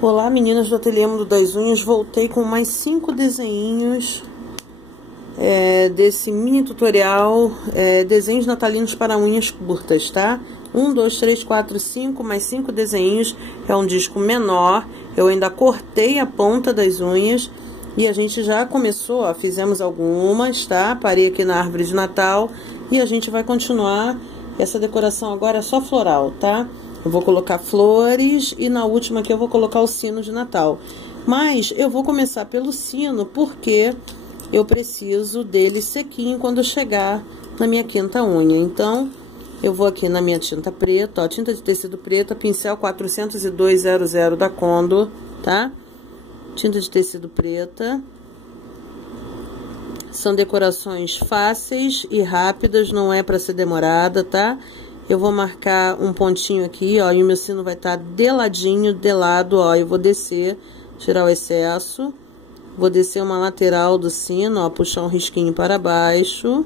Olá, meninas do Ateliê Mundo das Unhas. Voltei com mais 5 desenhinhos desse mini tutorial, desenhos natalinos para unhas curtas, tá? 1, 2, 3, 4, 5, mais 5 desenhinhos. É um disco menor. Eu ainda cortei a ponta das unhas e a gente já começou, ó, fizemos algumas, tá? Parei aqui na árvore de Natal e a gente vai continuar. Essa decoração agora é só floral, tá? Eu vou colocar flores e na última aqui eu vou colocar o sino de Natal. Mas eu vou começar pelo sino porque eu preciso dele sequinho quando eu chegar na minha quinta unha. Então, eu vou aqui na minha tinta preta, ó, tinta de tecido preta, pincel 40200 da Condor, tá? Tinta de tecido preta. São decorações fáceis e rápidas, não é para ser demorada, tá? Eu vou marcar um pontinho aqui, ó, e o meu sino vai estar de ladinho, de lado, ó. Eu vou descer, tirar o excesso. Vou descer uma lateral do sino, ó, puxar um risquinho para baixo.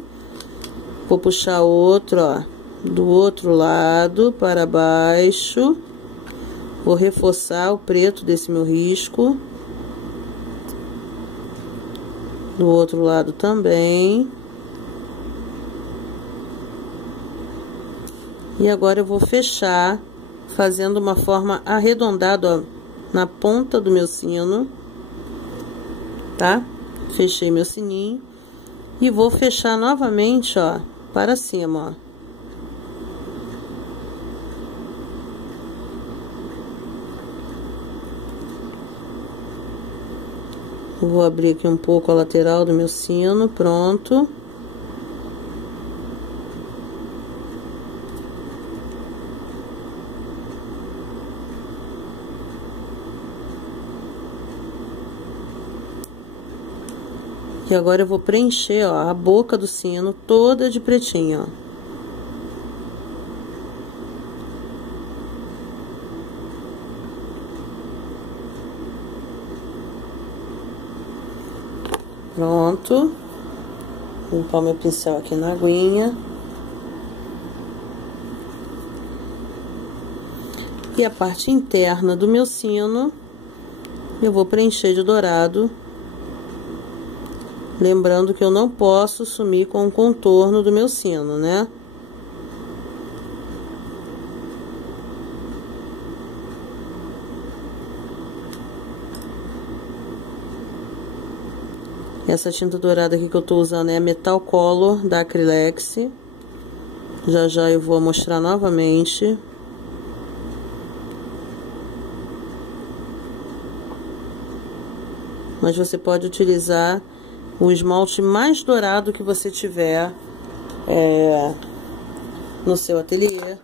Vou puxar outro, ó, do outro lado para baixo. Vou reforçar o preto desse meu risco. Do outro lado também. E agora eu vou fechar, fazendo uma forma arredondada, ó, na ponta do meu sino, tá? Fechei meu sininho. E vou fechar novamente, ó, para cima, ó. Vou abrir aqui um pouco a lateral do meu sino, pronto. E agora eu vou preencher, ó, a boca do sino toda de pretinho, ó. Pronto. Vou limpar meu pincel aqui na aguinha. E a parte interna do meu sino eu vou preencher de dourado. Lembrando que eu não posso sumir com o contorno do meu sino, né? Essa tinta dourada aqui que eu tô usando é a Metal Color da Acrylex. Já já eu vou mostrar novamente. Mas você pode utilizar o esmalte mais dourado que você tiver no seu ateliê.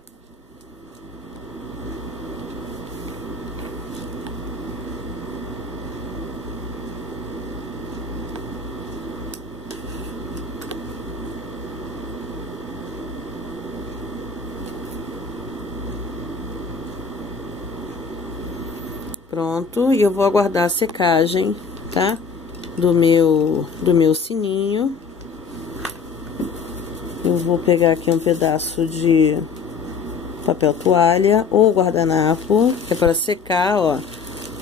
Pronto, e eu vou aguardar a secagem, tá? Do meu sininho. Eu vou pegar aqui um pedaço de papel toalha ou guardanapo, que é para secar, ó,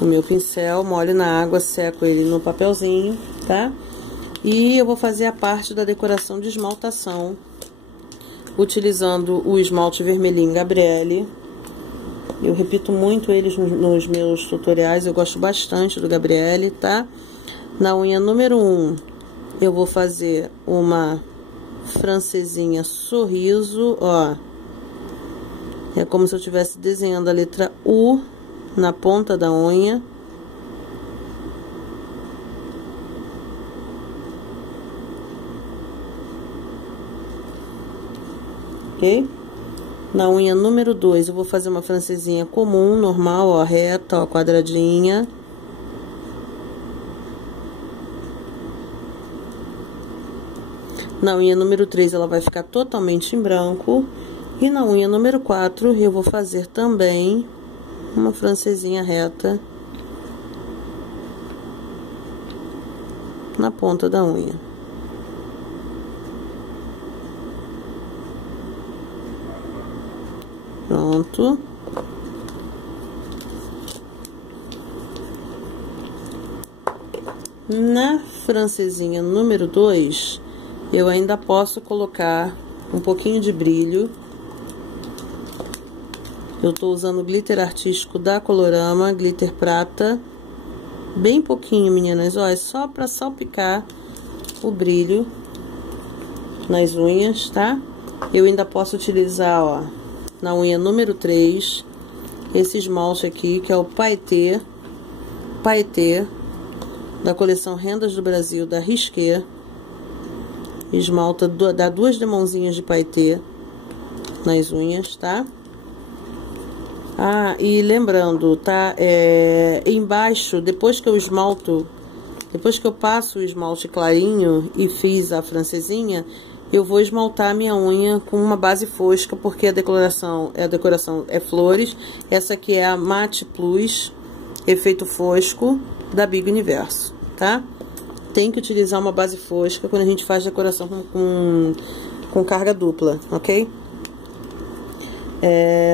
o meu pincel, molho na água, seco ele no papelzinho, tá? E eu vou fazer a parte da decoração de esmaltação, utilizando o esmalte vermelhinho Gabriele. Eu repito muito eles nos meus tutoriais, eu gosto bastante do Gabriele, tá? Na unha número 1, eu vou fazer uma francesinha sorriso, ó. É como se eu estivesse desenhando a letra U na ponta da unha. Ok? Na unha número 2, eu vou fazer uma francesinha comum, normal, ó, reta, ó, quadradinha. Na unha número 3, ela vai ficar totalmente em branco. E na unha número 4, eu vou fazer também uma francesinha reta na ponta da unha. Pronto. Na francesinha número 2, eu ainda posso colocar um pouquinho de brilho. Eu tô usando glitter artístico da Colorama, glitter prata. Bem pouquinho, meninas, ó, é só pra salpicar o brilho nas unhas, tá? Eu ainda posso utilizar, ó, na unha número 3, esse esmalte aqui, que é o Paetê, da coleção Rendas do Brasil, da Risqué. Esmalta, dá 2 demãozinhas de Paetê nas unhas, tá? Ah, e lembrando, tá? Embaixo, depois que eu esmalto, depois que eu passo o esmalte clarinho e fiz a francesinha, eu vou esmaltar minha unha com uma base fosca, porque a decoração é flores. Essa aqui é a Matte Plus Efeito Fosco da Big Universo, tá? Tem que utilizar uma base fosca quando a gente faz decoração com carga dupla, ok?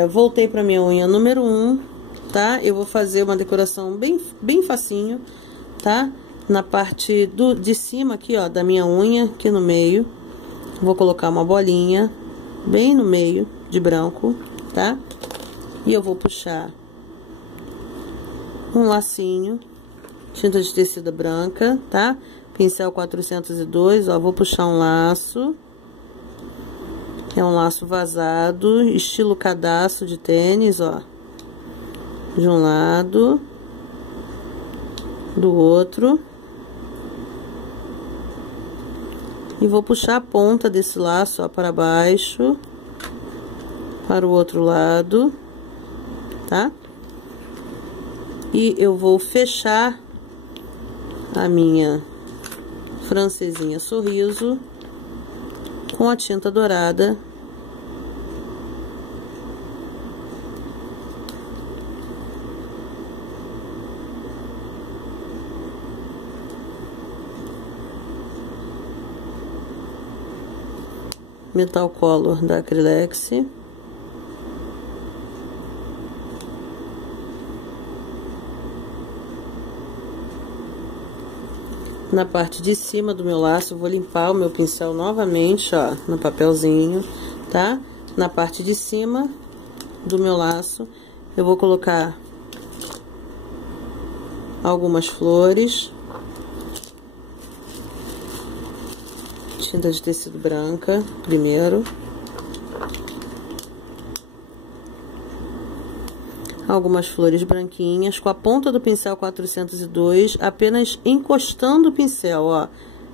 Voltei para minha unha número 1, tá? Eu vou fazer uma decoração bem facinho, tá? Na parte de cima aqui, ó, da minha unha, aqui no meio, vou colocar uma bolinha bem no meio de branco, tá? E eu vou puxar um lacinho, tinta de tecido branca, tá? Pincel 402, ó, vou puxar um laço. É um laço vazado, estilo cadastro de tênis, ó. De um lado, do outro. E vou puxar a ponta desse laço, ó, para baixo, para o outro lado, tá? E eu vou fechar a minha francesinha sorriso com a tinta dourada. Metal Color da Acrylex. Na parte de cima do meu laço, eu vou limpar o meu pincel novamente, ó, no papelzinho, tá? Na parte de cima do meu laço, eu vou colocar algumas flores, tinta de tecido branca, primeiro. Algumas flores branquinhas, com a ponta do pincel 402, apenas encostando o pincel, ó.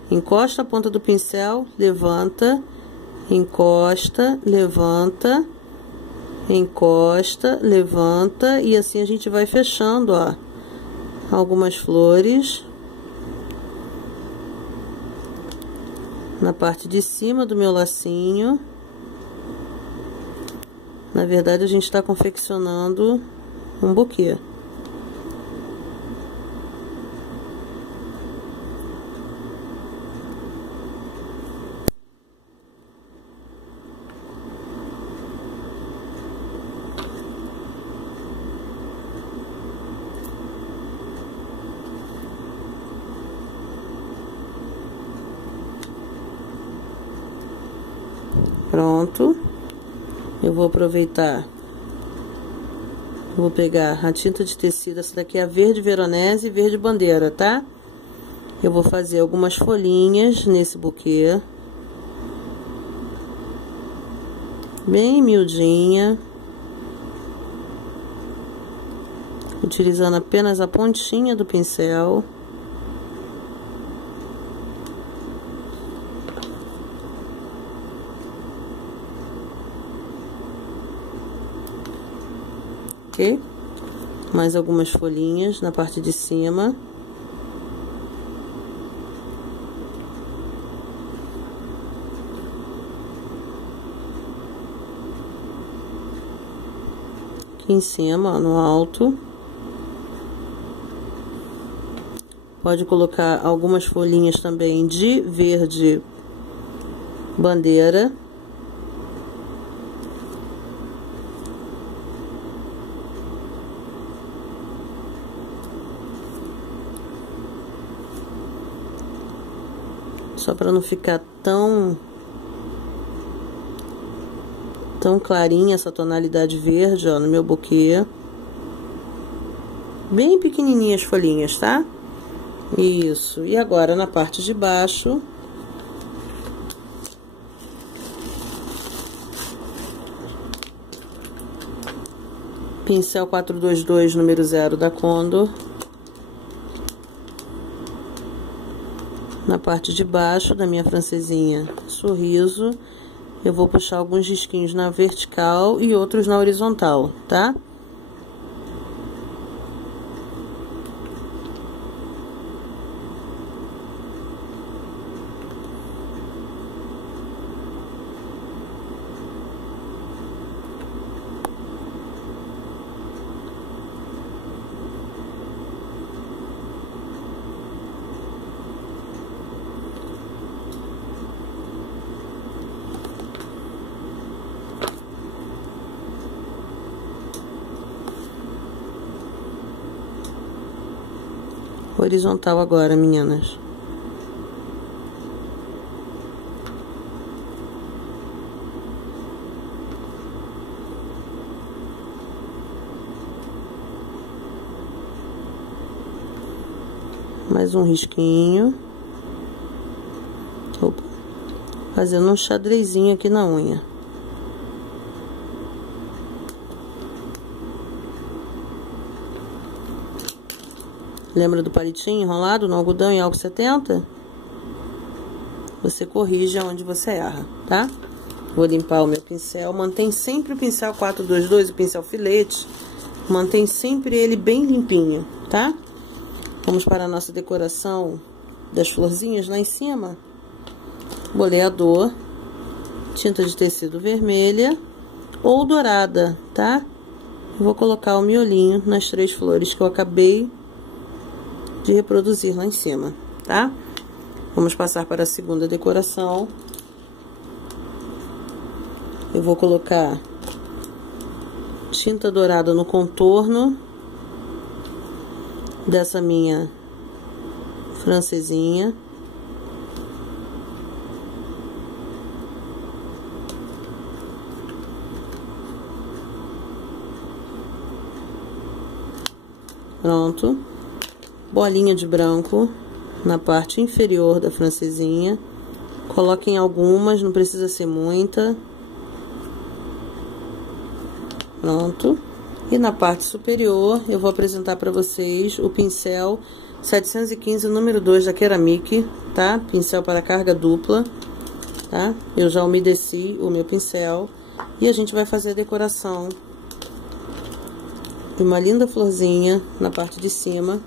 Encosta a ponta do pincel, levanta, encosta, levanta, encosta, levanta, e assim a gente vai fechando, ó. Algumas flores na parte de cima do meu lacinho. Na verdade, a gente está confeccionando um buquê. Pronto. Eu vou aproveitar. Vou pegar a tinta de tecido, essa daqui é a verde veronese e verde bandeira, tá? Eu vou fazer algumas folhinhas nesse buquê. Bem miudinha. Utilizando apenas a pontinha do pincel. Ok? Mais algumas folhinhas na parte de cima. Aqui em cima, ó, no alto. Pode colocar algumas folhinhas também de verde bandeira. Só para não ficar tão clarinha essa tonalidade verde, ó, no meu buquê. Bem pequenininhas folhinhas, tá? Isso. E agora, na parte de baixo, pincel 422, número 0 da Condor. Na parte de baixo da minha francesinha Sorriso, eu vou puxar alguns risquinhos na vertical e outros na horizontal, tá? Horizontal agora, meninas. Mais um risquinho. Opa. Fazendo um xadrezinho aqui na unha. Lembra do palitinho enrolado no algodão em álcool 70? Você corrige onde você erra, tá? Vou limpar o meu pincel. Mantém sempre o pincel 422, o pincel filete. Mantém sempre ele bem limpinho, tá? Vamos para a nossa decoração das florzinhas lá em cima. Boleador, tinta de tecido vermelha ou dourada, tá? Vou colocar o miolinho nas 3 flores que eu acabei de reproduzir lá em cima, tá? Vamos passar para a segunda decoração. Eu vou colocar tinta dourada no contorno dessa minha francesinha. Pronto. Bolinha de branco na parte inferior da francesinha. Coloquem algumas, não precisa ser muita. Pronto. E na parte superior, eu vou apresentar para vocês o pincel 715, número 2 da Keramic, tá? Pincel para carga dupla, tá? Eu já umedeci o meu pincel e a gente vai fazer a decoração de uma linda florzinha na parte de cima,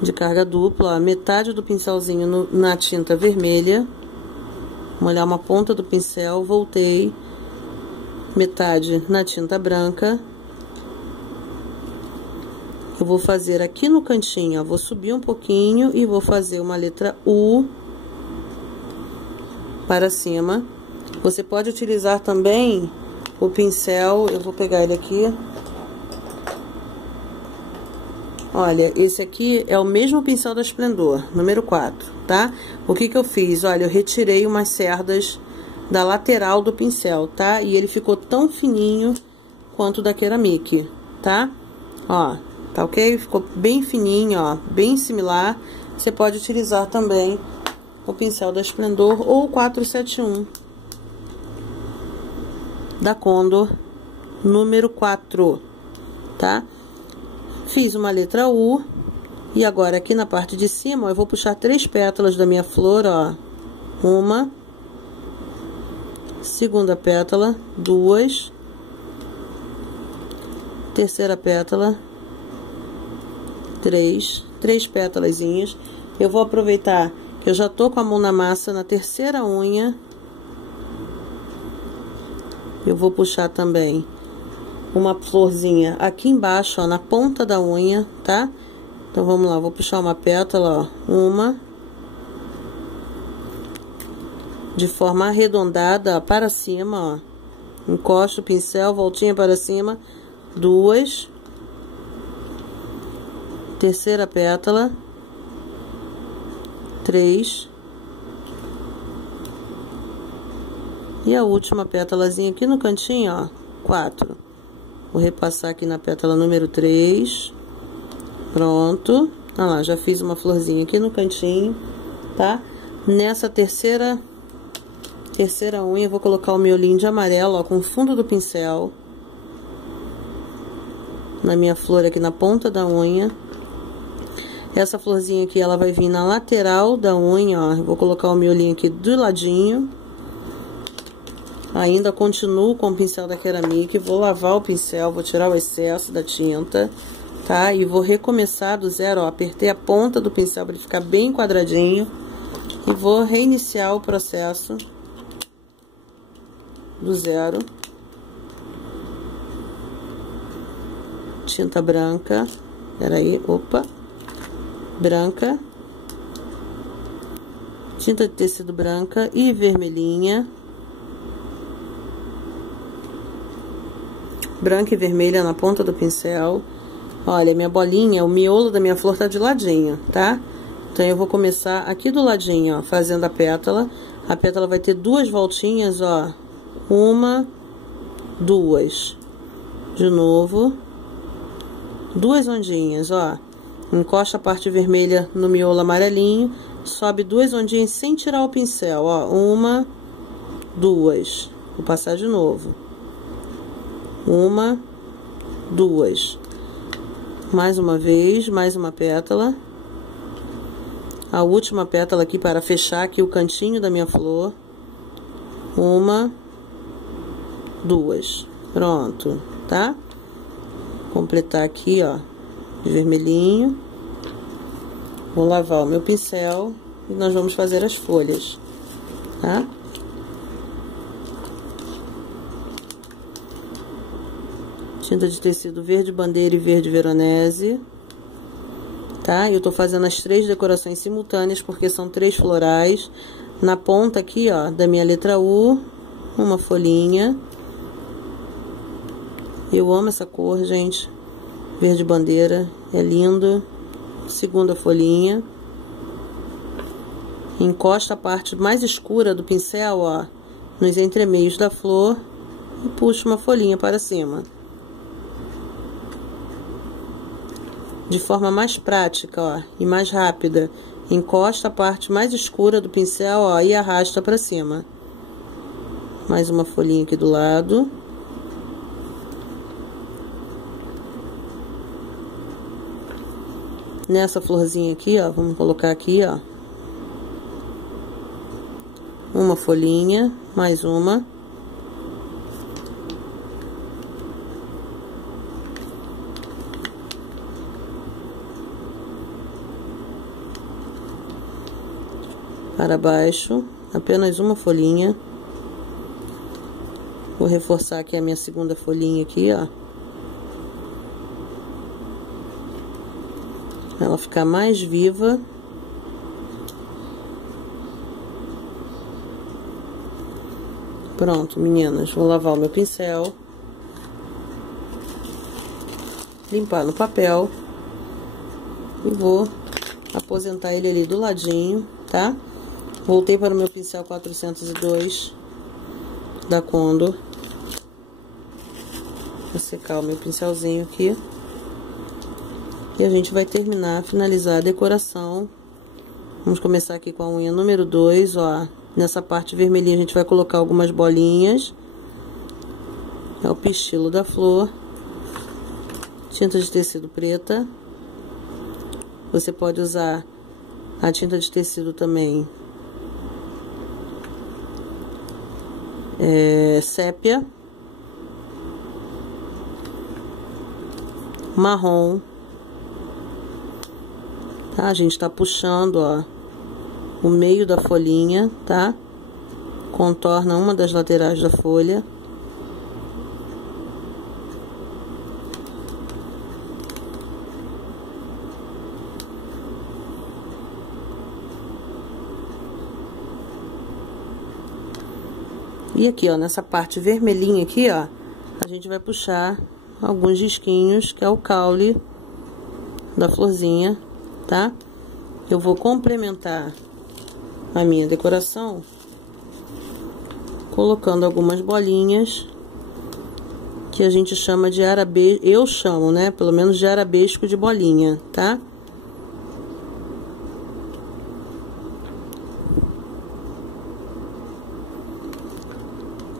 de carga dupla, metade do pincelzinho na tinta vermelha, molhar uma ponta do pincel, voltei, metade na tinta branca. Eu vou fazer aqui no cantinho, ó, vou subir um pouquinho e vou fazer uma letra U para cima. Você pode utilizar também o pincel, eu vou pegar ele aqui. Olha, esse aqui é o mesmo pincel da Esplendor, número 4, tá? O que que eu fiz? Olha, eu retirei umas cerdas da lateral do pincel, tá? E ele ficou tão fininho quanto da Keramic, tá? Ó, tá ok? Ficou bem fininho, ó, bem similar. Você pode utilizar também o pincel da Esplendor ou o 471 da Condor, número 4, tá? Fiz uma letra U e agora aqui na parte de cima, ó, eu vou puxar 3 pétalas da minha flor, ó. Uma, segunda pétala, 2, terceira pétala, 3 pétalazinhas. Eu vou aproveitar que eu já tô com a mão na massa na terceira unha. Eu vou puxar também uma florzinha aqui embaixo, ó, na ponta da unha, tá? Então, vamos lá, vou puxar uma pétala, ó, uma, de forma arredondada, ó, para cima, ó. Encosto o pincel, voltinha para cima, 2, terceira pétala, 3. E a última pétalazinha aqui no cantinho, ó, 4. Vou repassar aqui na pétala número 3. Pronto. Olha lá, já fiz uma florzinha aqui no cantinho, tá? Nessa terceira unha, eu vou colocar o miolinho de amarelo, ó, com o fundo do pincel. Na minha flor aqui na ponta da unha. Essa florzinha aqui, ela vai vir na lateral da unha, ó. Eu vou colocar o miolinho aqui do ladinho. Ainda continuo com o pincel da Keramik, vou lavar o pincel, vou tirar o excesso da tinta, tá? E vou recomeçar do zero, ó, apertei a ponta do pincel para ele ficar bem quadradinho. E vou reiniciar o processo do zero. Tinta branca, peraí, opa, branca. Tinta de tecido branca e vermelhinha. Branca e vermelha na ponta do pincel. Olha, minha bolinha, o miolo da minha flor tá de ladinho, tá? Então, eu vou começar aqui do ladinho, ó, fazendo a pétala. A pétala vai ter 2 voltinhas, ó. 1, 2. De novo. 2 ondinhas, ó. Encosta a parte vermelha no miolo amarelinho. Sobe 2 ondinhas sem tirar o pincel, ó. 1, 2. Vou passar de novo. 1, 2. Mais uma vez, mais uma pétala. A última pétala aqui para fechar aqui o cantinho da minha flor. 1, 2. Pronto, tá? Completar aqui, ó, de vermelhinho. Vou lavar o meu pincel e nós vamos fazer as folhas, tá? Tinta de tecido verde bandeira e verde veronese, tá? Eu tô fazendo as 3 decorações simultâneas porque são 3 florais. Na ponta aqui, ó, da minha letra U, uma folhinha. Eu amo essa cor, gente. Verde bandeira, é lindo. Segunda folhinha. Encosta a parte mais escura do pincel, ó, nos entremeios da flor e puxa uma folhinha para cima. De forma mais prática, ó, e mais rápida, encosta a parte mais escura do pincel, ó, e arrasta para cima. Mais uma folhinha aqui do lado. Nessa florzinha aqui, ó, vamos colocar aqui, ó, uma folhinha, mais uma. Para baixo, apenas uma folhinha. Vou reforçar aqui a minha segunda folhinha aqui, ó. Ela ficar mais viva. Pronto, meninas, vou lavar o meu pincel. Limpar no papel. E vou aposentar ele ali do ladinho, tá? Voltei para o meu pincel 402 da Condor. Vou secar o meu pincelzinho aqui. E a gente vai terminar, finalizar a decoração. Vamos começar aqui com a unha número 2, ó. Nessa parte vermelhinha a gente vai colocar algumas bolinhas. É o pistilo da flor. Tinta de tecido preta. Você pode usar a tinta de tecido também sépia, marrom, tá? A gente tá puxando, ó, o meio da folhinha, tá? Contorna uma das laterais da folha. E aqui, ó, nessa parte vermelhinha aqui, ó, a gente vai puxar alguns risquinhos, que é o caule da florzinha, tá? Eu vou complementar a minha decoração colocando algumas bolinhas que a gente chama de arabesco, eu chamo, né, pelo menos de arabesco de bolinha, tá?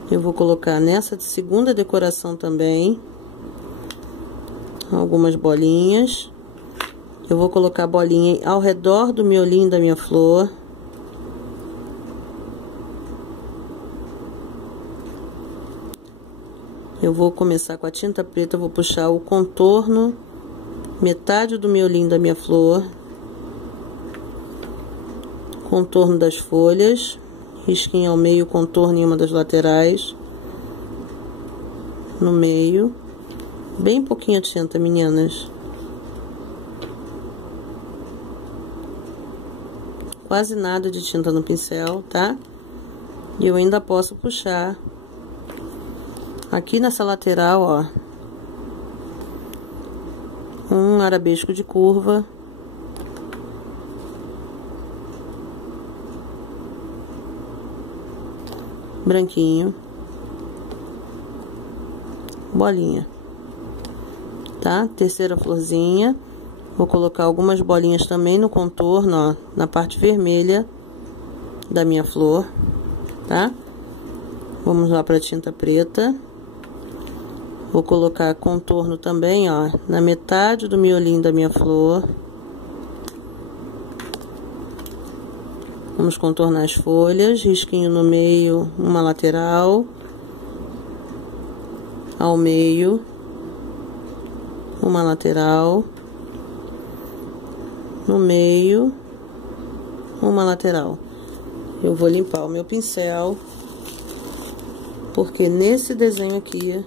Eu vou colocar nessa segunda decoração também algumas bolinhas. Eu vou colocar a bolinha ao redor do miolinho da minha flor. Eu vou começar com a tinta preta, vou puxar o contorno, metade do miolinho da minha flor, contorno das folhas, risquinho ao meio, contorno em uma das laterais, no meio, bem pouquinho de tinta, meninas. Quase nada de tinta no pincel, tá? E eu ainda posso puxar aqui nessa lateral, ó, um arabesco de curva. Branquinho. Bolinha. Tá? Terceira florzinha. Vou colocar algumas bolinhas também no contorno, ó, na parte vermelha da minha flor, tá? Vamos lá para a tinta preta. Vou colocar contorno também, ó, na metade do miolinho da minha flor. Vamos contornar as folhas, risquinho no meio, uma lateral, ao meio, uma lateral, no meio, uma lateral. Eu vou limpar o meu pincel, porque nesse desenho aqui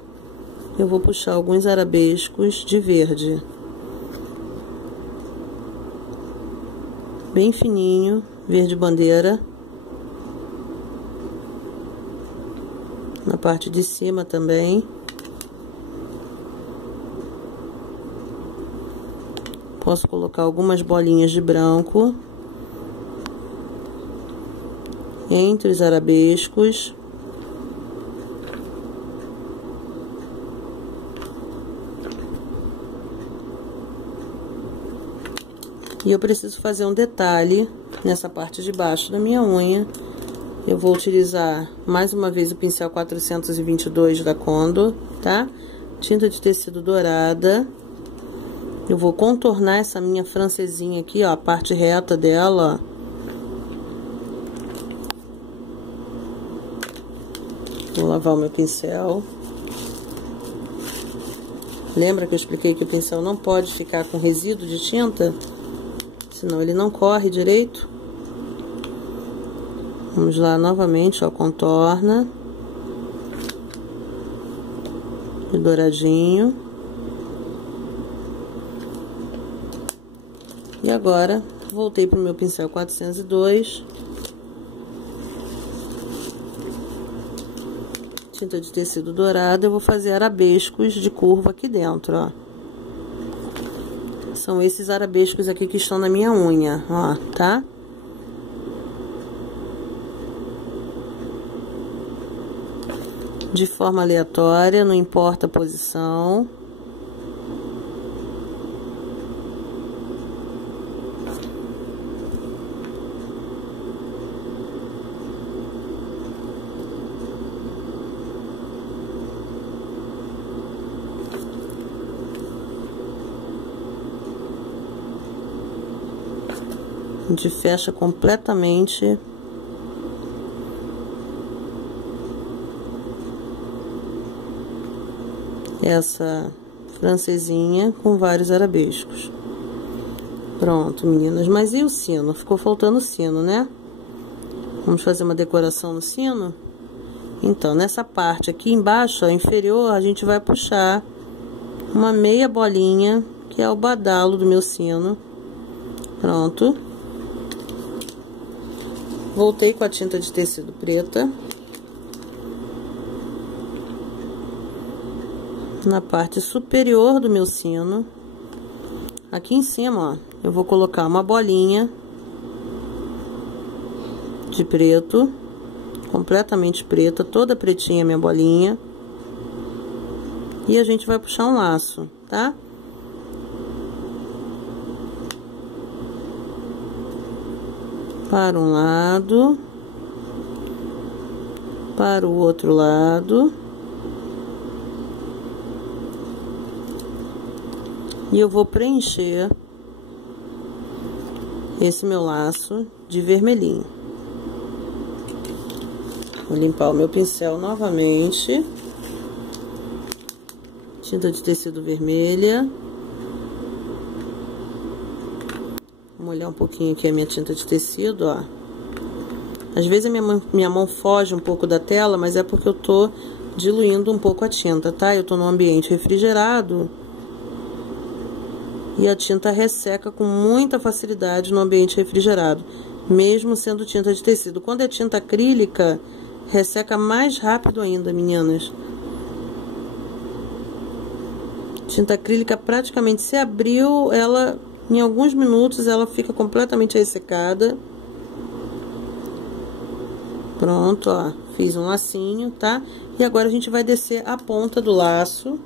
eu vou puxar alguns arabescos de verde. Bem fininho, verde bandeira. Na parte de cima também. Posso colocar algumas bolinhas de branco entre os arabescos. E eu preciso fazer um detalhe nessa parte de baixo da minha unha. Eu vou utilizar mais uma vez o pincel 422 da Condor, tá? Tinta de tecido dourada. Eu vou contornar essa minha francesinha aqui, ó, a parte reta dela, ó. Vou lavar o meu pincel. Lembra que eu expliquei que o pincel não pode ficar com resíduo de tinta? Senão ele não corre direito. Vamos lá novamente, ó, contorna. E douradinho. E agora, voltei pro meu pincel 402. Tinta de tecido dourado, eu vou fazer arabescos de curva aqui dentro, ó. São esses arabescos aqui que estão na minha unha, ó, tá? De forma aleatória, não importa a posição. A gente fecha completamente essa francesinha com vários arabescos. Pronto, meninas. Mas e o sino? Ficou faltando o sino, né? Vamos fazer uma decoração no sino? Então, nessa parte aqui embaixo, ó, inferior, a gente vai puxar uma meia bolinha, que é o badalo do meu sino. Pronto. Voltei com a tinta de tecido preta. Na parte superior do meu sino. Aqui em cima, ó, eu vou colocar uma bolinha. de preto, completamente preta, toda pretinha minha bolinha. E a gente vai puxar um laço, tá? Para um lado, para o outro lado. E eu vou preencher esse meu laço de vermelhinho. Vou limpar o meu pincel novamente. Tinta de tecido vermelha. Vou molhar um pouquinho aqui a minha tinta de tecido, ó. Às vezes a minha mão foge um pouco da tela, mas é porque eu tô diluindo um pouco a tinta, tá? Eu tô num ambiente refrigerado e a tinta resseca com muita facilidade no ambiente refrigerado, mesmo sendo tinta de tecido. Quando é tinta acrílica, resseca mais rápido ainda, meninas. Tinta acrílica praticamente se abriu, ela em alguns minutos ela fica completamente ressecada. Pronto, ó, fiz um lacinho, tá? E agora a gente vai descer a ponta do laço.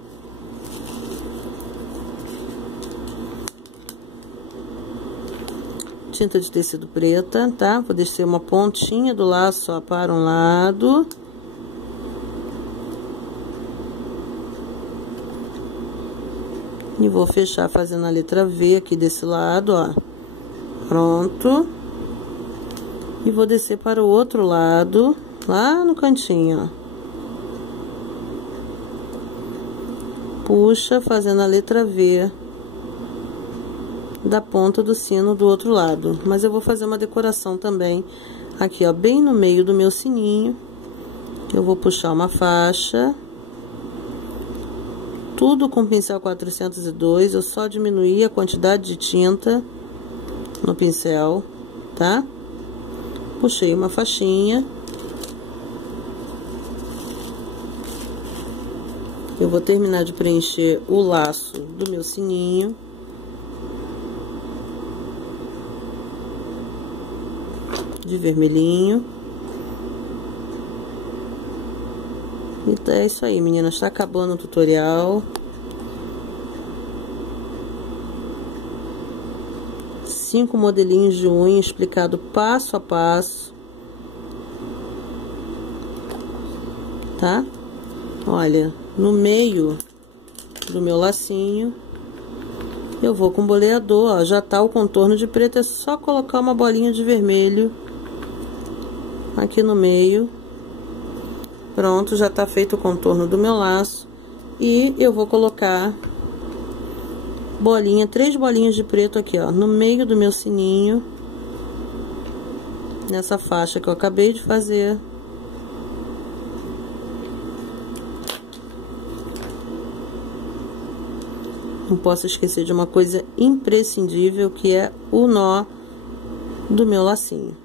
Tinta de tecido preta, tá? Vou descer uma pontinha do laço, ó, para um lado. E vou fechar fazendo a letra V aqui desse lado, ó. Pronto. E vou descer para o outro lado, lá no cantinho, ó. Puxa, fazendo a letra V da ponta do sino do outro lado. Mas eu vou fazer uma decoração também aqui, ó, bem no meio do meu sininho. Eu vou puxar uma faixa. Tudo com pincel 402, eu só diminuí a quantidade de tinta no pincel, tá? Puxei uma faixinha. Eu vou terminar de preencher o laço do meu sininho. De vermelhinho. E é isso aí, meninas. Tá acabando o tutorial. 5 modelinhos de unha explicado passo a passo. Tá? Olha, no meio do meu lacinho, eu vou com boleador, ó. Já tá o contorno de preto, é só colocar uma bolinha de vermelho aqui no meio. Pronto, já tá feito o contorno do meu laço. E eu vou colocar bolinha, 3 bolinhas de preto aqui, ó, no meio do meu sininho. Nessa faixa que eu acabei de fazer. Não posso esquecer de uma coisa imprescindível, que é o nó do meu lacinho.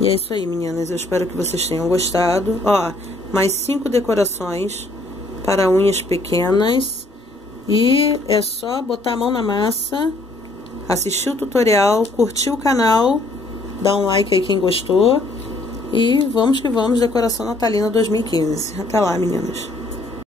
E é isso aí, meninas. Eu espero que vocês tenham gostado. Ó, mais 5 decorações para unhas pequenas. E é só botar a mão na massa, assistir o tutorial, curtir o canal, dar um like aí quem gostou. E vamos que vamos, decoração natalina 2015. Até lá, meninas.